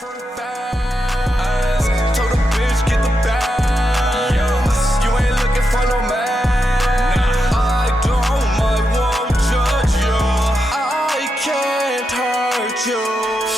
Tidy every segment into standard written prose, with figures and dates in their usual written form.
from the fans. Told a bitch, get the bag. You ain't looking for no man. I won't judge you. I can't hurt you.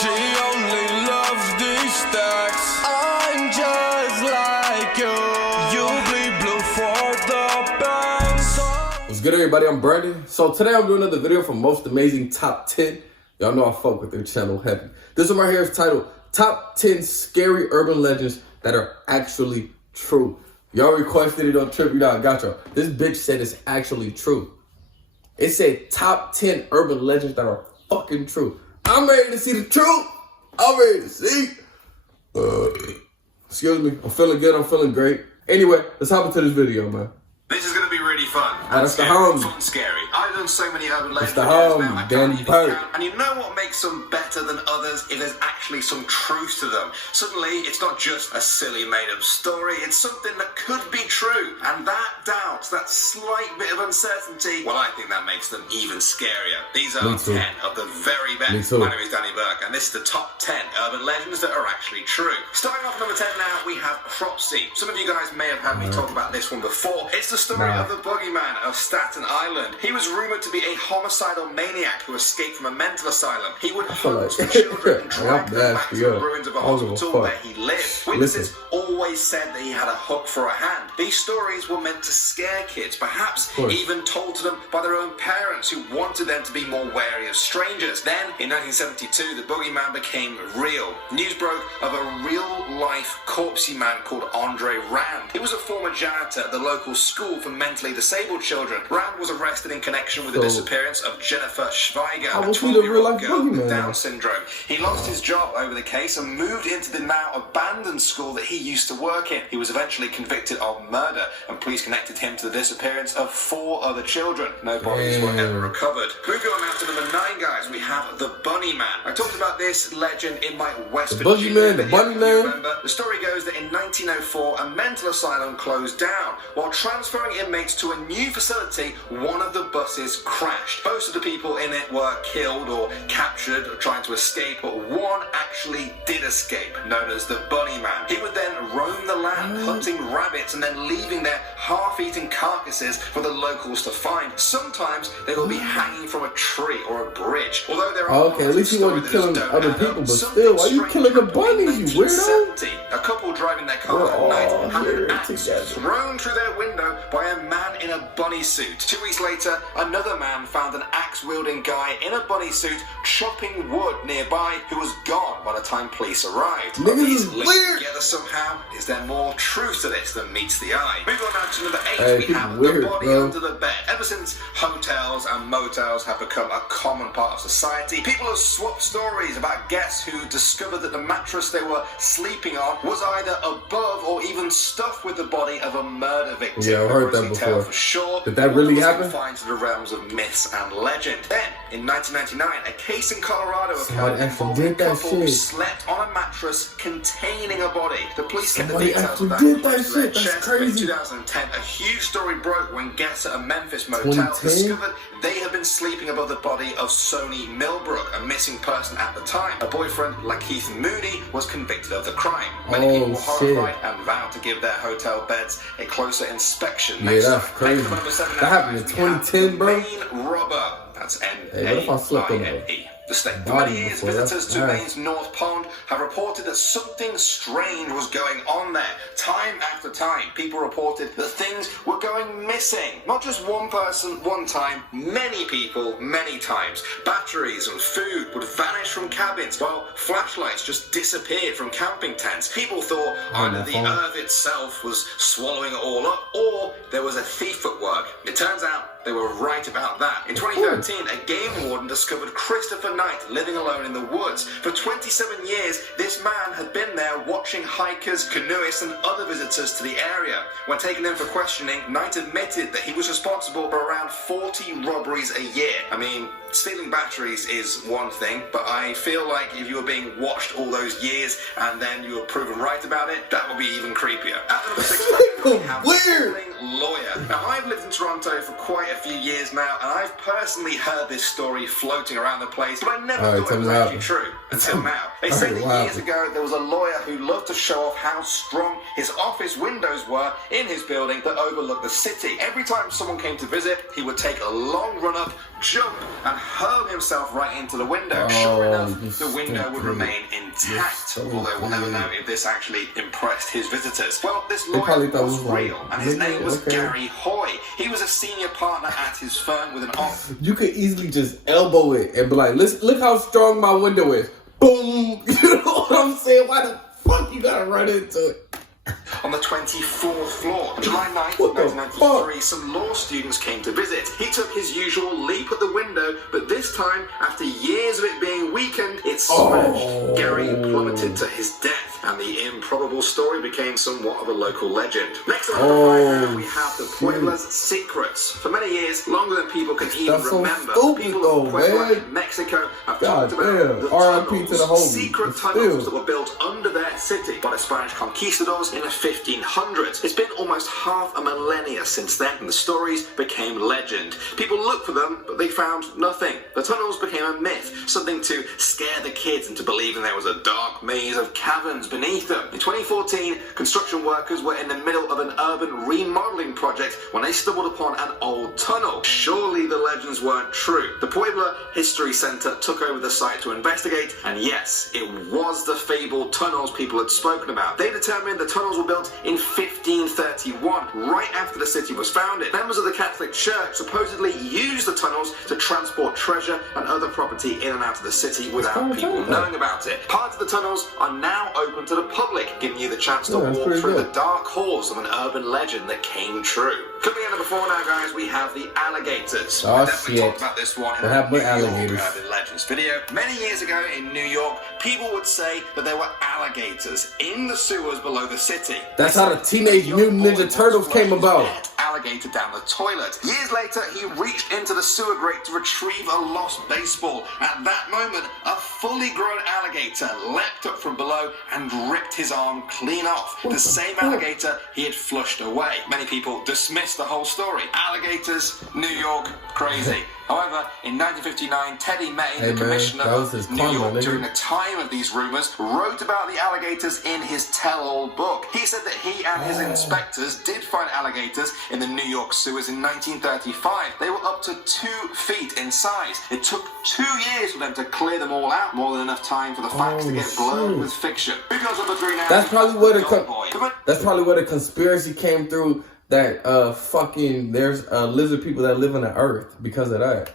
She only loves these stacks. I'm just like you. You bleed blue for the bank. What's good, everybody? I'm Brandon. So today I'm doing another video from Most Amazing Top 10. Y'all know I fuck with their channel heavy. This one right here is titled Top 10 Scary Urban Legends That Are Actually True. Y'all requested it on Tribute. I got y'all. This bitch said it's actually true. It said top 10 urban legends that are fucking true. I'm ready to see the truth. I'm ready to see. Excuse me. I'm feeling good. I'm feeling great. Anyway, let's hop into this video, man. This is going to be really fun. That's the home. Fun, scary. I've done so many urban legends. That's the home. Dan Perk. And you know what makes them better than others? If there's actually some truth to them. Suddenly, it's not just a silly made-up story. It's something that could be true. And that doubt, that slight bit of uncertainty, well, I think that makes them even scarier. These are 10 of the very best. My name is Danny Burke, and this is the top 10 urban legends that are actually true. Starting off number 10 now, we have CROPSEY. Some of you guys may have heard me talk about this one before. It's the story of the boogeyman of Staten Island. He was rumored to be a homicidal maniac who escaped from a mental asylum. He would hunt the children and drag them back to the ruins of a hospital where he lived. Witnesses always said that he had a hook for a hand. These stories were meant to scare kids, perhaps even told to them by their own parents who wanted them to be more wary of strangers. Then, in 1972, the boogeyman became real. News broke of a real-life corpsey man called Andre Rand. He was a former janitor at the local school for mentally disabled children. Rand was arrested in connection with the disappearance of Jennifer Schweiger, a 12-year-old girl with Down syndrome. He lost his job over the case and moved into the now abandoned school that he used to work in. He was eventually convicted of murder, and police connected him to the disappearance of 4 other children. No bodies were ever recovered. Moving on now to number 9, guys, we have the Bunny Man. I talked about this legend in my West Virginia video. The Bunny Man. The story goes that in 1904, a mental asylum closed down. While transferring inmates to a new facility, one of the buses crashed. Most of the people in it were killed or captured or trying to escape, but one actually did escape, known as the Bunny Man. He would then roam the land, hunting rabbits and then leaving their half-eaten carcasses for the locals to find. Sometimes they will be hanging from a tree or a bridge. Although there are at least you weren't killing other people, but still, why are you killing the bunnies, you weirdo? A couple driving their car at night had an axe thrown through their window by a man in a bunny suit. 2 weeks later, another man found an axe-wielding guy in a bunny suit chopping wood nearby who was gone by the time police arrived. Niggas is weird. Together somehow, is there more truth to this than meets the eye? Moving on now to number 8, we have the body under the bed. Ever since hotels and motels have become a common part of society, people have swapped stories about guests who discovered that the mattress they were sleeping on was either above or even stuffed with the body of a murder victim. Yeah, I've heard that before. For sure, did that really happen? Confined to the realms of myths and legend. Then, in 1999, a case in Colorado occurred involving a couple who slept on a mattress containing a body. The police kept the details of that close to their chest. In 2010, a huge story broke when guests at a Memphis motel discovered they had been sleeping above the body of Sony Millbrook, a missing person at the time. Her boyfriend, Lakeith Moody, was convicted of the crime. Many people were horrified and vowed to give their hotel beds a closer inspection. Yeah, that's crazy. That happened in 2010, bro. Maine Robber. That's N-A-I-N-E. For many years, visitors to Maine's North Pond have reported that something strange was going on there. Time after time, people reported that things were going missing. Not just one person, one time, many people, many times. Batteries and food would vanish from cabins, while flashlights just disappeared from camping tents. People thought either the earth itself was swallowing it all up, or there was a thief at work. It turns out they were right about that. In 2013, a game warden discovered Christopher Knight living alone in the woods. For 27 years, this man had been there watching hikers, canoeists, and other visitors to the area. When taken in for questioning, Knight admitted that he was responsible for around 40 robberies a year. I mean, stealing batteries is one thing, but I feel like if you were being watched all those years and then you were proven right about it, that would be even creepier. At number 6, we have the lawyer. Now, I've lived in Toronto for quite a few years now, and I've personally heard this story floating around the place, but I never thought it was actually true until now. They say that years ago, there was a lawyer who loved to show off how strong his office windows were in his building that overlooked the city. Every time someone came to visit, he would take a long run up, jump, and hurl himself right into the window. Sure enough, the window would remain intact, although we'll never know if this actually impressed his visitors. Well, this lawyer was real, and his name was Gary Hoy. He was a senior partner at his firm with an office. You could easily just elbow it and be like, look how strong my window is. Boom! You know what I'm saying? Why the fuck you gotta run into it? On the 24th floor, July 9th, 1993, some law students came to visit. He took his usual leap at the window, but this time, after years of it being weakened, it smashed. Gary plummeted to his death, and the improbable story became somewhat of a local legend. Next on the program, we have the Puebla's secrets. For many years, longer than people can even remember, people of Puebla in Mexico have talked about the tunnels, secret tunnels that were built under their city by the Spanish conquistadors in the 1500s. It's been almost half a millennia since then, and the stories became legend. People looked for them, but they found nothing. The tunnels became a myth, something to scare the kids into believing there was a dark maze of caverns beneath them. In 2014, construction workers were in the middle of an urban remodeling project when they stumbled upon an old tunnel. Surely the legends weren't true. The Puebla History Center took over the site to investigate, and yes, it was the fabled tunnels people had spoken about. They determined the tunnels were built in 1531, right after the city was founded. Members of the Catholic Church supposedly used the tunnels to transport treasure and other property in and out of the city without people knowing about it. Parts of the tunnels are now open to the public, giving you the chance to walk through the dark halls of an urban legend that came true. Coming in at the before now, guys, we have the alligators. I definitely talked about this one in a New York Urban Legends video. Many years ago in New York, people would say that there were alligators in the sewers below the city. That's how the Teenage Mutant Ninja Turtles came about. Alligator down the toilet. Years later, he reached into the sewer grate to retrieve a lost baseball. At that moment, a fully grown alligator leapt up from below and ripped his arm clean off. The same alligator he had flushed away. Many people dismissed the whole story. Alligators, New York, crazy. However, in 1959, Teddy May, the commissioner of New York during the time of these rumors, wrote about the alligators in his tell-all book. He said that he and his inspectors did find alligators in the New York sewers in 1935. They were up to 2 feet in size. It took 2 years for them to clear them all out, more than enough time for the facts to get blurred with fiction. That's probably where the conspiracy came through. That there's lizard people that live on the earth because of that.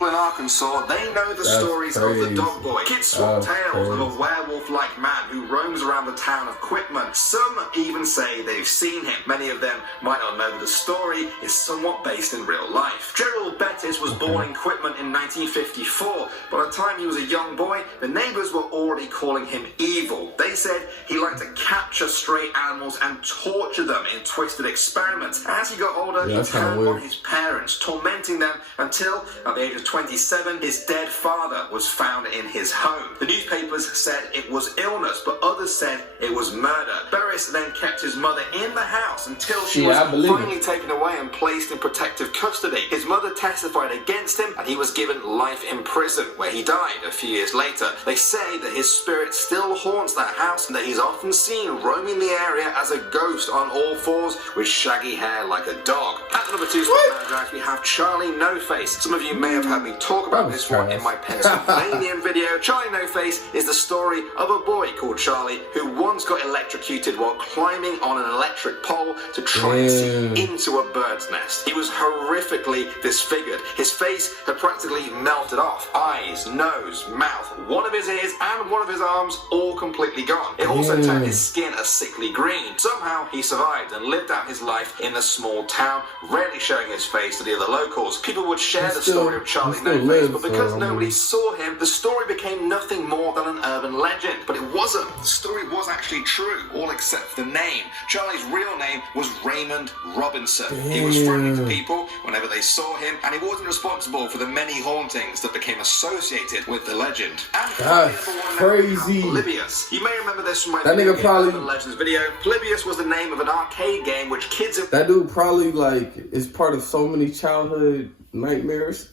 In Arkansas, they know the stories of the dog boy. Kids swap tales of a werewolf-like man who roams around the town of Quitman. Some even say they've seen him. Many of them might not know that the story is somewhat based in real life. Gerald Bettis was born in Quitman in 1954. By the time he was a young boy, the neighbors were already calling him evil. They said he liked to capture stray animals and torture them in twisted experiments. As he got older, he turned on his parents, tormenting them until, at the age of 27, his dead father was found in his home. The newspapers said it was illness, but others said it was murder. Burris then kept his mother in the house until she was finally taken away and placed in protective custody. His mother testified against him, and he was given life in prison, where he died a few years later. They say that his spirit still haunts that house, and that he's often seen roaming the area as a ghost on all fours with shaggy hair like a dog. At number 2 spot, guys, we have Charlie No Face. Some of you may have heard me talk about this one in my Pennsylvanian video. Charlie No Face is the story of a boy called Charlie who once got electrocuted while climbing on an electric pole to try and see into a bird's nest. He was horrifically disfigured. His face had practically melted off. Eyes, nose, mouth, one of his ears and one of his arms all completely gone. It also turned his skin a sickly green. Somehow he survived and lived out his life in the small town, rarely showing his face to the other locals. People would share the story of Charlie hardly still known lives, face, but because so, nobody saw him, the story became nothing more than an urban legend. But it wasn't. The story was actually true, all except for the name. Charlie's real name was Raymond Robinson. Damn. He was friendly to people whenever they saw him, and he wasn't responsible for the many hauntings that became associated with the legend. And that's crazy. Polybius. You may remember this from my That nigga probably Urban Legends video. Polybius was the name of an arcade game which kids in that dude probably like is part of so many childhood nightmares.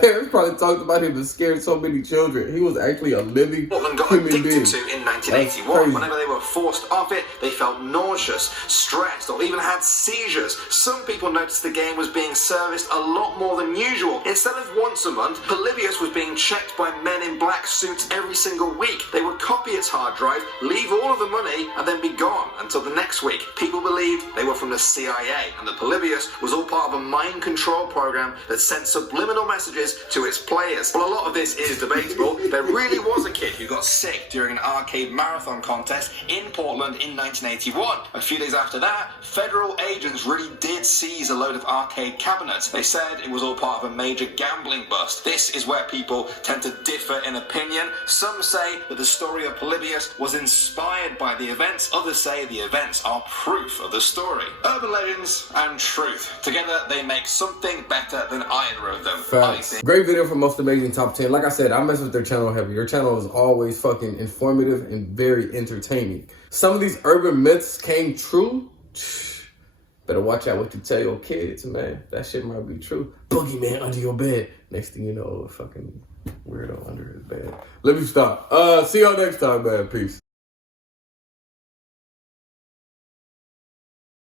Parents probably talked about him and scared so many children. He was actually a living Portland got human addicted being. to in 1981. Whenever they were forced off it, they felt nauseous, stressed, or even had seizures. Some people noticed the game was being serviced a lot more than usual. Instead of once a month, Polybius was being checked by men in black suits every single week. They would copy its hard drive, leave all of the money, and then be gone until the next week. People believed they were from the CIA, and that Polybius was all part of a mind control program that sent subliminal messages to its players. Well, a lot of this is debatable. There really was a kid who got sick during an arcade marathon contest in Portland in 1981. A few days after that, federal agents really did seize a load of arcade cabinets. They said it was all part of a major gambling bust. This is where people tend to differ in opinion. Some say that the story of Polybius was inspired by the events. Others say the events are proof of the story. Urban legends and truth. Together, they make something better than either of them. Facts. Great video for Most Amazing Top 10. Like I said, I mess with their channel heavy. Your channel is always fucking informative and very entertaining. Some of these urban myths came true. Better watch out what you tell your kids, man. That shit might be true. Boogeyman under your bed. Next thing you know, a fucking weirdo under his bed. Let me stop. See y'all next time, man. Peace.